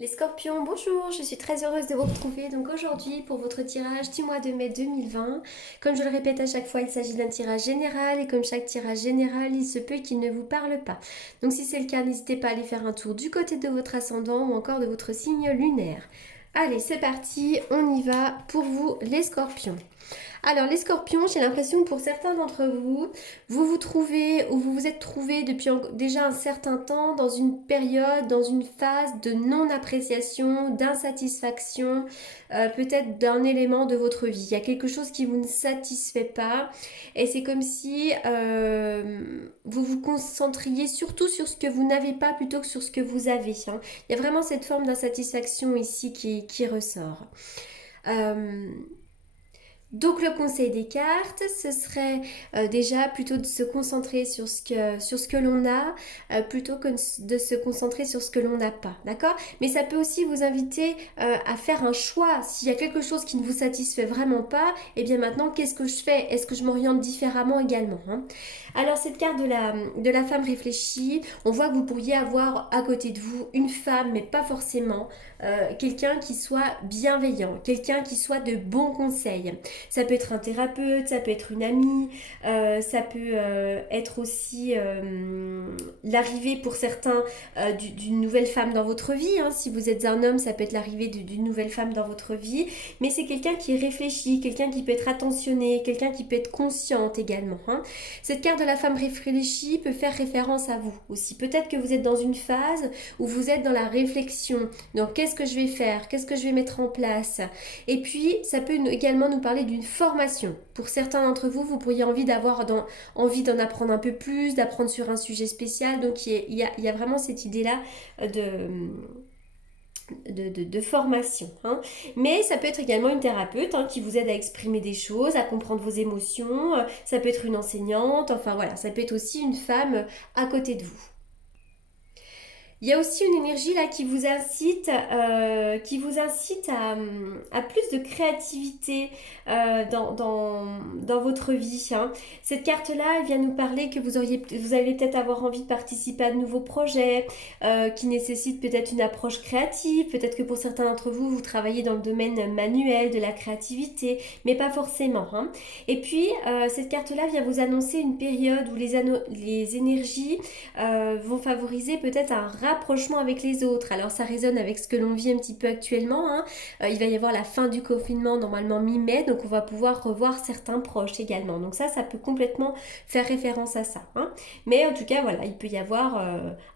Les scorpions, bonjour, je suis très heureuse de vous retrouver donc aujourd'hui pour votre tirage du mois de mai 2020. Comme je le répète à chaque fois, il s'agit d'un tirage général et comme chaque tirage général, il se peut qu'il ne vous parle pas. Donc si c'est le cas, n'hésitez pas à aller faire un tour du côté de votre ascendant ou encore de votre signe lunaire. Allez, c'est parti, on y va pour vous les scorpions. Alors les scorpions, j'ai l'impression que pour certains d'entre vous, vous vous trouvez ou vous vous êtes trouvé depuis déjà un certain temps dans une période, dans une phase de non-appréciation, d'insatisfaction, peut-être d'un élément de votre vie. Il y a quelque chose qui vous ne satisfait pas et c'est comme si vous vous concentriez surtout sur ce que vous n'avez pas plutôt que sur ce que vous avez, hein. Il y a vraiment cette forme d'insatisfaction ici qui ressort. Euh, donc le conseil des cartes, ce serait déjà plutôt de se concentrer sur ce que l'on a, plutôt que de se concentrer sur ce que l'on n'a pas, d'accord? Mais ça peut aussi vous inviter à faire un choix. S'il y a quelque chose qui ne vous satisfait vraiment pas, et bien maintenant, qu'est-ce que je fais? Est-ce que je m'oriente différemment également, hein? Alors cette carte de la femme réfléchie, on voit que vous pourriez avoir à côté de vous une femme, mais pas forcément, quelqu'un qui soit bienveillant, quelqu'un qui soit de bons conseils. Ça peut être un thérapeute, ça peut être une amie, ça peut être aussi l'arrivée pour certains d'une nouvelle femme dans votre vie, hein. Si vous êtes un homme, ça peut être l'arrivée d'une nouvelle femme dans votre vie. Mais c'est quelqu'un qui réfléchit, quelqu'un qui peut être attentionné, quelqu'un qui peut être consciente également, hein. Cette carte de la femme réfléchie peut faire référence à vous aussi. Peut-être que vous êtes dans une phase où vous êtes dans la réflexion. Donc qu'est-ce que je vais faire? Qu'est-ce que je vais mettre en place? Et puis, ça peut également nous parler d'une formation. Pour certains d'entre vous, vous pourriez envie d'en apprendre un peu plus, d'apprendre sur un sujet spécial. Donc, il y a vraiment cette idée-là de formation, hein. Mais ça peut être également une thérapeute, hein, qui vous aide à exprimer des choses, à comprendre vos émotions. Ça peut être une enseignante. Enfin, voilà, ça peut être aussi une femme à côté de vous. Il y a aussi une énergie là qui vous incite à plus de créativité dans votre vie, hein. Cette carte-là, elle vient nous parler que vous allez peut-être avoir envie de participer à de nouveaux projets qui nécessitent peut-être une approche créative. Peut-être que pour certains d'entre vous, vous travaillez dans le domaine manuel de la créativité, mais pas forcément, hein. Et puis, cette carte-là vient vous annoncer une période où les énergies vont favoriser peut-être un rapprochement avec les autres. Alors ça résonne avec ce que l'on vit un petit peu actuellement, hein. Il va y avoir la fin du confinement normalement mi-mai, donc on va pouvoir revoir certains proches également. Donc ça peut complètement faire référence à ça, hein. Mais en tout cas, voilà, il peut y avoir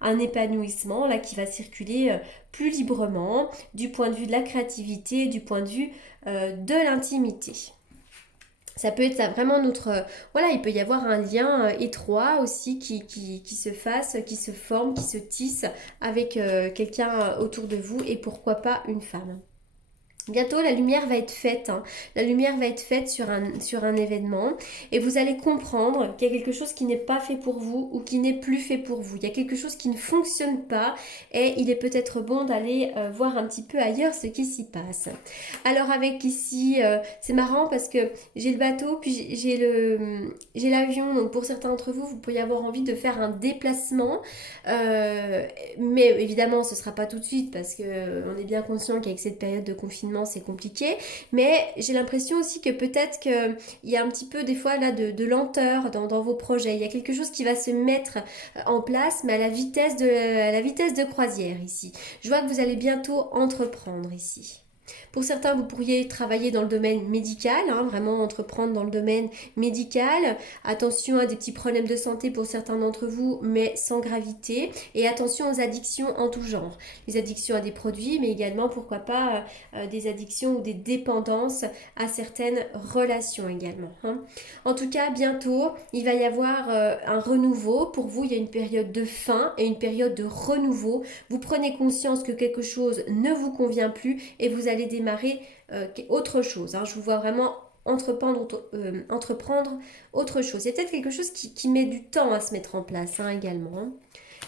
un épanouissement là qui va circuler plus librement du point de vue de la créativité, du point de vue de l'intimité. Ça peut être vraiment notre... Voilà, il peut y avoir un lien étroit aussi qui se fasse, qui se forme, qui se tisse avec quelqu'un autour de vous et pourquoi pas une femme. Bientôt, la lumière va être faite, hein. La lumière va être faite sur un événement et vous allez comprendre qu'il y a quelque chose qui n'est pas fait pour vous ou qui n'est plus fait pour vous. Il y a quelque chose qui ne fonctionne pas et il est peut-être bon d'aller voir un petit peu ailleurs ce qui s'y passe. Alors avec ici, c'est marrant parce que j'ai le bateau puis j'ai l'avion. Donc pour certains d'entre vous, vous pourriez avoir envie de faire un déplacement. Euh, mais évidemment, ce ne sera pas tout de suite parce qu'on est bien conscient qu'avec cette période de confinement, c'est compliqué. Mais j'ai l'impression aussi que peut-être qu'il y a un petit peu des fois là de lenteur dans vos projets. Il y a quelque chose qui va se mettre en place, mais à la vitesse de croisière ici. Je vois que vous allez bientôt entreprendre ici. Pour certains, vous pourriez travailler dans le domaine médical, hein, vraiment entreprendre dans le domaine médical. Attention à des petits problèmes de santé pour certains d'entre vous, mais sans gravité. Et attention aux addictions en tout genre. Les addictions à des produits, mais également, pourquoi pas, des addictions ou des dépendances à certaines relations également, hein. En tout cas, bientôt, il va y avoir un renouveau. Pour vous, il y a une période de fin et une période de renouveau. Vous prenez conscience que quelque chose ne vous convient plus et vous allez démarrer autre chose, hein. Je vous vois vraiment entreprendre autre chose. C'est peut-être quelque chose qui met du temps à se mettre en place, hein, également, hein.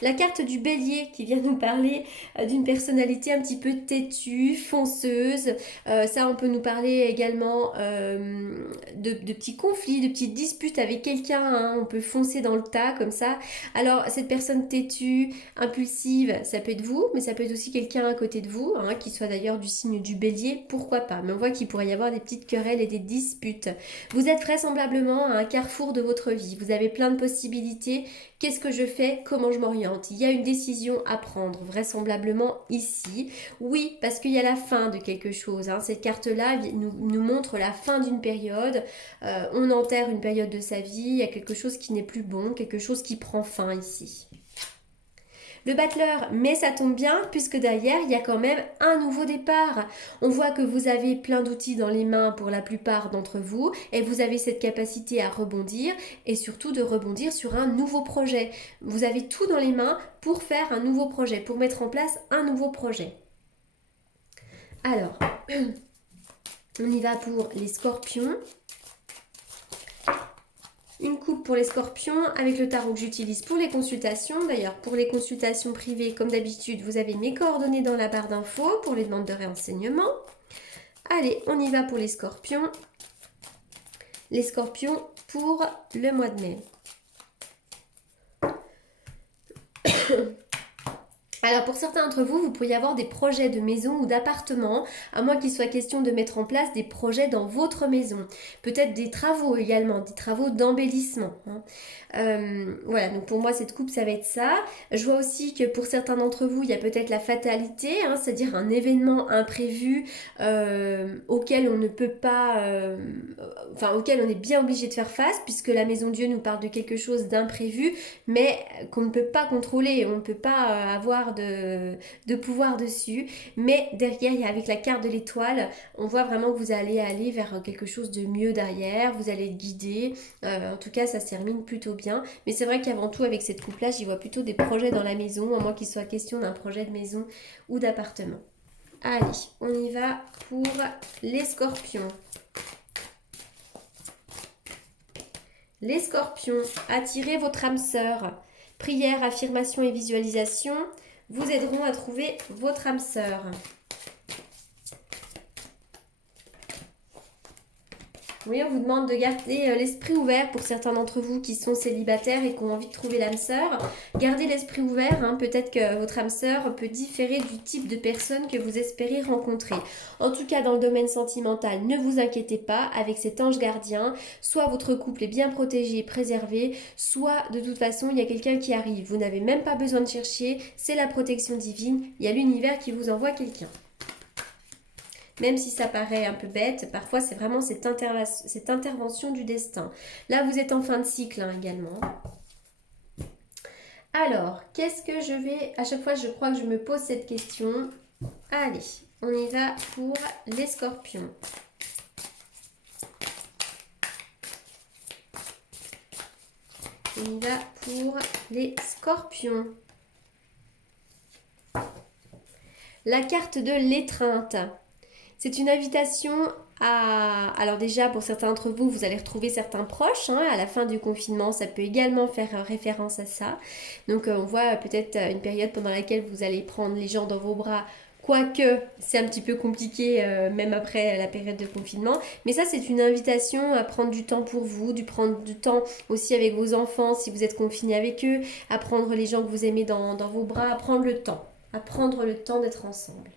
La carte du bélier qui vient nous parler d'une personnalité un petit peu têtue, fonceuse. Ça, on peut nous parler également de petits conflits, de petites disputes avec quelqu'un. Hein. On peut foncer dans le tas comme ça. Alors, cette personne têtue, impulsive, ça peut être vous, mais ça peut être aussi quelqu'un à côté de vous, hein, qui soit d'ailleurs du signe du bélier, pourquoi pas. Mais on voit qu'il pourrait y avoir des petites querelles et des disputes. Vous êtes vraisemblablement à un carrefour de votre vie. Vous avez plein de possibilités. Qu'est-ce que je fais? Comment je m'oriente? Il y a une décision à prendre, vraisemblablement ici. Oui, parce qu'il y a la fin de quelque chose. Hein. Cette carte-là nous montre la fin d'une période. On enterre une période de sa vie. Il y a quelque chose qui n'est plus bon, quelque chose qui prend fin ici. Le battleur, mais ça tombe bien puisque derrière, il y a quand même un nouveau départ. On voit que vous avez plein d'outils dans les mains pour la plupart d'entre vous et vous avez cette capacité à rebondir et surtout de rebondir sur un nouveau projet. Vous avez tout dans les mains pour faire un nouveau projet, pour mettre en place un nouveau projet. Alors, on y va pour les scorpions. Une coupe pour les scorpions avec le tarot que j'utilise pour les consultations. D'ailleurs, pour les consultations privées, comme d'habitude, vous avez mes coordonnées dans la barre d'infos pour les demandes de renseignements. Allez, on y va pour les scorpions. Les scorpions pour le mois de mai. Alors pour certains d'entre vous, vous pourriez avoir des projets de maison ou d'appartement, à moins qu'il soit question de mettre en place des projets dans votre maison. Peut-être des travaux également, des travaux d'embellissement. Hein. Voilà, donc pour moi cette coupe ça va être ça. Je vois aussi que pour certains d'entre vous, il y a peut-être la fatalité, hein, c'est-à-dire un événement imprévu auquel on ne peut pas, auquel on est bien obligé de faire face, puisque la Maison Dieu nous parle de quelque chose d'imprévu, mais qu'on ne peut pas contrôler, on ne peut pas avoir de pouvoir dessus. Mais derrière, avec la carte de l'étoile, on voit vraiment que vous allez aller vers quelque chose de mieux derrière, vous allez être guidé. En tout cas, ça se termine plutôt bien. Mais c'est vrai qu'avant tout, avec cette coupe-là, j'y vois plutôt des projets dans la maison, à moins qu'il soit question d'un projet de maison ou d'appartement. Allez, on y va pour les scorpions. Les scorpions, attirez votre âme sœur. Prière, affirmation et visualisation vous aideront à trouver votre âme sœur. Oui, on vous demande de garder l'esprit ouvert pour certains d'entre vous qui sont célibataires et qui ont envie de trouver l'âme sœur. Gardez l'esprit ouvert, hein, peut-être que votre âme sœur peut différer du type de personne que vous espérez rencontrer. En tout cas, dans le domaine sentimental, ne vous inquiétez pas, avec cet ange gardien, soit votre couple est bien protégé, préservé, soit de toute façon, il y a quelqu'un qui arrive. Vous n'avez même pas besoin de chercher, c'est la protection divine, il y a l'univers qui vous envoie quelqu'un. Même si ça paraît un peu bête, parfois c'est vraiment cette intervention du destin. Là, vous êtes en fin de cycle hein, également. Alors, qu'est-ce que je vais... À chaque fois, je crois que je me pose cette question. Allez, on y va pour les scorpions. On y va pour les scorpions. La carte de l'étreinte. C'est une invitation à... Alors déjà, pour certains d'entre vous, vous allez retrouver certains proches. Hein, à la fin du confinement, ça peut également faire référence à ça. Donc on voit peut-être une période pendant laquelle vous allez prendre les gens dans vos bras. Quoique, c'est un petit peu compliqué même après la période de confinement. Mais ça, c'est une invitation à prendre du temps pour vous, de prendre du temps aussi avec vos enfants si vous êtes confinés avec eux, à prendre les gens que vous aimez dans vos bras, à prendre le temps d'être ensemble.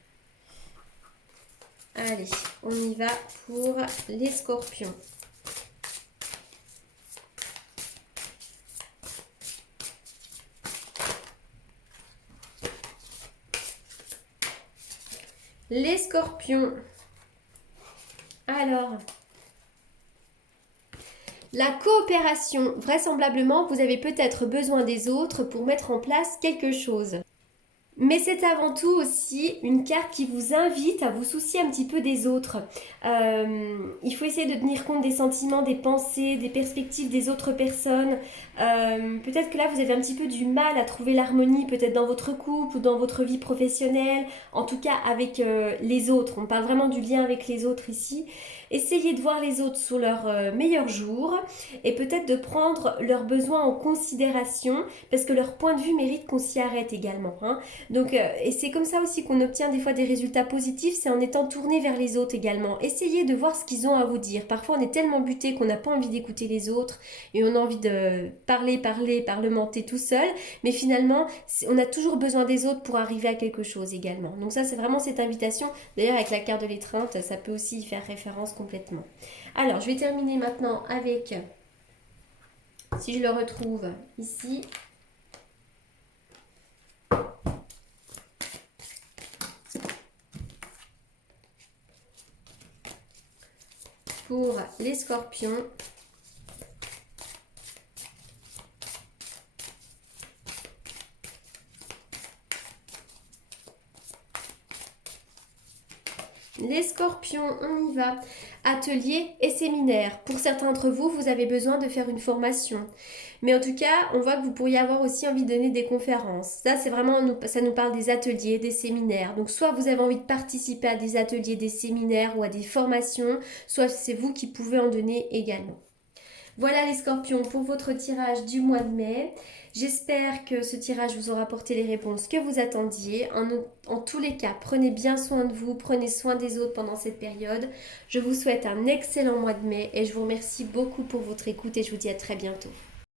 Allez, on y va pour les scorpions. Les scorpions. Alors, la coopération. Vraisemblablement, vous avez peut-être besoin des autres pour mettre en place quelque chose. Mais c'est avant tout aussi une carte qui vous invite à vous soucier un petit peu des autres. Il faut essayer de tenir compte des sentiments, des pensées, des perspectives des autres personnes. Peut-être que là, vous avez un petit peu du mal à trouver l'harmonie, peut-être dans votre couple ou dans votre vie professionnelle, en tout cas avec les autres. On parle vraiment du lien avec les autres ici. Essayez de voir les autres sous leur meilleur jour et peut-être de prendre leurs besoins en considération parce que leur point de vue mérite qu'on s'y arrête également, hein. Donc, et c'est comme ça aussi qu'on obtient des fois des résultats positifs, c'est en étant tourné vers les autres également. Essayez de voir ce qu'ils ont à vous dire. Parfois, on est tellement buté qu'on n'a pas envie d'écouter les autres et on a envie de parlementer tout seul. Mais finalement, on a toujours besoin des autres pour arriver à quelque chose également. Donc ça, c'est vraiment cette invitation. D'ailleurs, avec la carte de l'étreinte, ça peut aussi y faire référence complètement. Alors, je vais terminer maintenant avec, si je le retrouve ici, pour les scorpions. Les scorpions, on y va. Atelier et séminaire. Pour certains d'entre vous, vous avez besoin de faire une formation. Mais en tout cas, on voit que vous pourriez avoir aussi envie de donner des conférences. Ça, c'est vraiment, ça nous parle des ateliers, des séminaires. Donc, soit vous avez envie de participer à des ateliers, des séminaires ou à des formations, soit c'est vous qui pouvez en donner également. Voilà les scorpions pour votre tirage du mois de mai. J'espère que ce tirage vous aura apporté les réponses que vous attendiez. En tous les cas, prenez bien soin de vous, prenez soin des autres pendant cette période. Je vous souhaite un excellent mois de mai et je vous remercie beaucoup pour votre écoute et je vous dis à très bientôt.